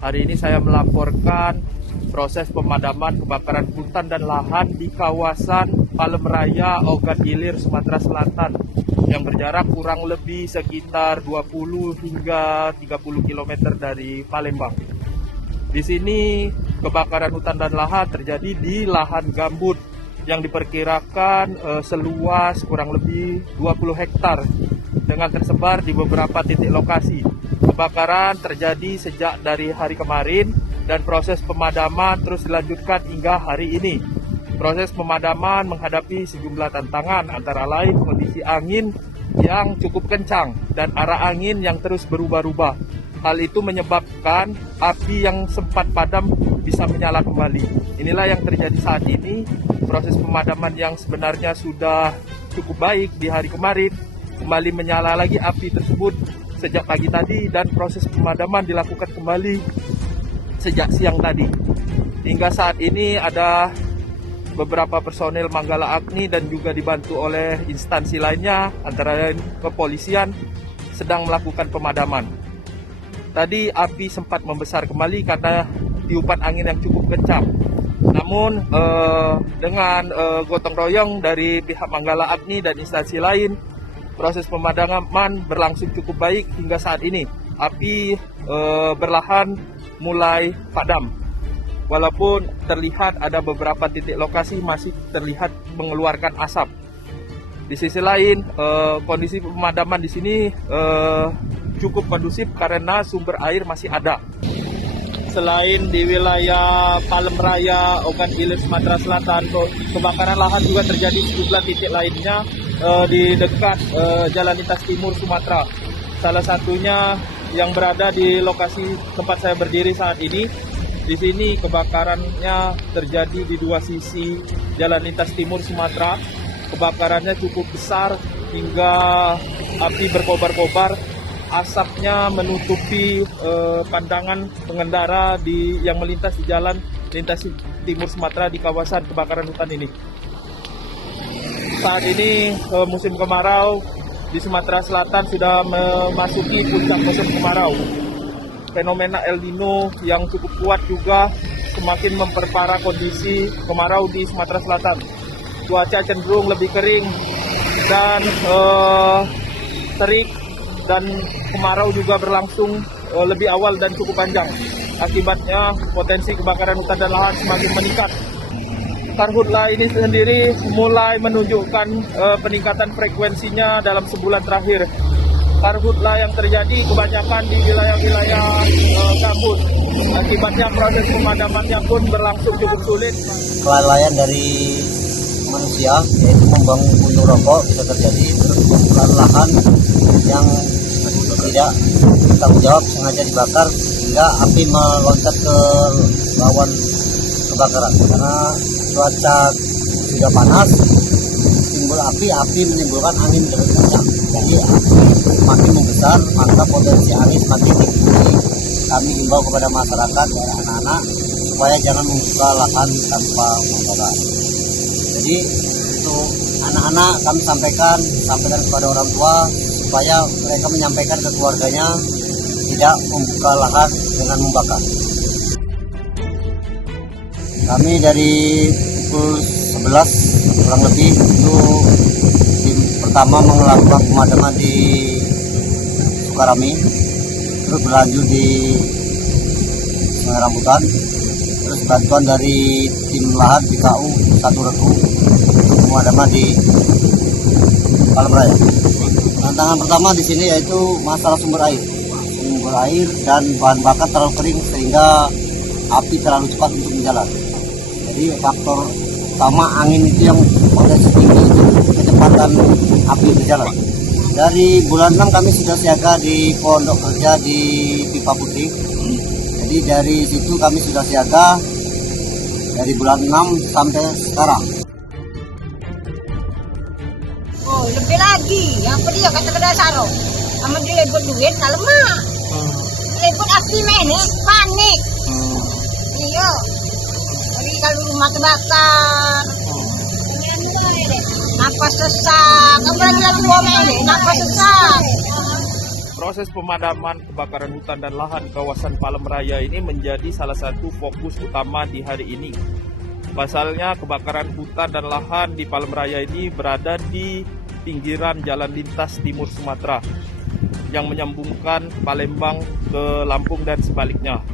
Hari ini saya melaporkan proses pemadaman kebakaran hutan dan lahan di kawasan Palem Raya, Ogan Ilir, Sumatera Selatan yang berjarak kurang lebih sekitar 20 hingga 30 km dari Palembang. Di sini kebakaran hutan dan lahan terjadi di lahan gambut yang diperkirakan seluas kurang lebih 20 hektar dengan tersebar di beberapa titik lokasi. Kebakaran terjadi sejak dari hari kemarin dan proses pemadaman terus dilanjutkan hingga hari ini. Proses pemadaman menghadapi sejumlah tantangan, antara lain kondisi angin yang cukup kencang dan arah angin yang terus berubah-ubah. Hal itu menyebabkan api yang sempat padam bisa menyala kembali. Inilah yang terjadi saat ini. Proses pemadaman yang sebenarnya sudah cukup baik di hari kemarin kembali menyala lagi api tersebut sejak pagi tadi, dan proses pemadaman dilakukan kembali sejak siang tadi. Hingga saat ini ada beberapa personil Manggala Agni dan juga dibantu oleh instansi lainnya, antara lain kepolisian, sedang melakukan pemadaman. Tadi api sempat membesar kembali karena tiupan angin yang cukup kencang. Namun dengan gotong royong dari pihak Manggala Agni dan instansi lain, proses pemadaman berlangsung cukup baik hingga saat ini. Api berlahan mulai padam. Walaupun terlihat ada beberapa titik lokasi masih terlihat mengeluarkan asap. Di sisi lain, kondisi pemadaman di sini cukup kondusif karena sumber air masih ada. Selain di wilayah Palem Raya, Ogan Ilir, Sumatera Selatan, kebakaran lahan juga terjadi di sejumlah titik lainnya di dekat Jalan Lintas Timur Sumatera. Salah satunya yang berada di lokasi tempat saya berdiri saat ini. Di sini kebakarannya terjadi di dua sisi Jalan Lintas Timur Sumatera. Kebakarannya cukup besar hingga api berkobar-kobar. Asapnya menutupi pandangan pengendara yang melintas di Jalan Lintas Timur Sumatera di kawasan kebakaran hutan ini. Saat ini musim kemarau di Sumatera Selatan sudah memasuki puncak musim kemarau. Fenomena El Nino yang cukup kuat juga semakin memperparah kondisi kemarau di Sumatera Selatan. Cuaca cenderung lebih kering dan terik, dan kemarau juga berlangsung lebih awal dan cukup panjang. Akibatnya potensi kebakaran hutan dan lahan semakin meningkat. Karhutla ini sendiri mulai menunjukkan peningkatan frekuensinya dalam sebulan terakhir. Karhutla yang terjadi kebanyakan di wilayah-wilayah gambut. Akibatnya proses pemadamannya pun berlangsung cukup sulit. Kelalaian dari manusia, yaitu membangun puntung rokok, bisa terjadi. Terus pembukaan lahan yang tidak bertanggung jawab sengaja dibakar hingga api meloncat ke lawan kebakaran. Karena cuaca sudah panas, timbul api menimbulkan angin kencang. Jadi semakin membesar, maka potensi angin semakin tinggi. Kami himbau kepada masyarakat dan anak-anak supaya jangan membuka lahan tanpa membakar. Jadi untuk anak-anak kami sampaikan kepada orang tua supaya mereka menyampaikan ke keluarganya tidak membuka lahan dengan membakar. Kami dari pukul 11 kurang lebih itu tim pertama melakukan pemadaman di Sukarami, terus berlanjut di Sungai Rambutan, terus bantuan dari tim lahan BKU 1 Regu pemadaman di Palem Raya. Tantangan pertama di sini yaitu masalah sumber air dan bahan bakar terlalu kering sehingga api terlalu cepat untuk menjalar. Jadi faktor utama angin itu yang potensi tinggi itu kecepatan api berjalan. Dari bulan 6 kami sudah siaga di pondok kerja di Pipa Putih. Jadi dari situ kami sudah siaga dari bulan 6 sampai sekarang. Oh, lebih lagi. Yang dia kata-kata sarong. Sama dilebut duit, tak lemah. Lebut api menek, panik. Iya. Jadi kalau rumah terbakar. Napas sesak. Kamu lagi bom ini, napas sesak. proses pemadaman kebakaran hutan dan lahan di kawasan Palem Raya ini menjadi salah satu fokus utama di hari ini. Pasalnya kebakaran hutan dan lahan di Palem Raya ini berada di pinggiran jalan lintas timur Sumatera yang menyambungkan Palembang ke Lampung dan sebaliknya.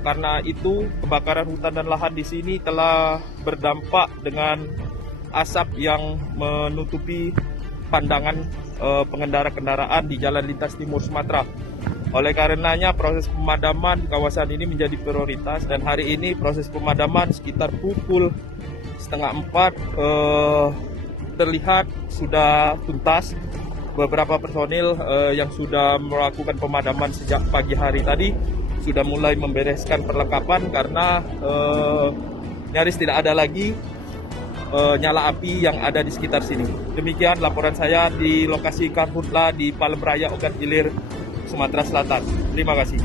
Karena itu, kebakaran hutan dan lahan di sini telah berdampak dengan asap yang menutupi pandangan pengendara kendaraan di jalan lintas timur Sumatera. Oleh karenanya, proses pemadaman di kawasan ini menjadi prioritas, dan hari ini proses pemadaman sekitar pukul 3:30 terlihat sudah tuntas. Beberapa personil yang sudah melakukan pemadaman sejak pagi hari tadi sudah mulai membereskan perlengkapan karena nyaris tidak ada lagi nyala api yang ada di sekitar sini. Demikian laporan saya di lokasi Karhutla di Palem Raya, Ogan Ilir, Sumatera Selatan. Terima kasih.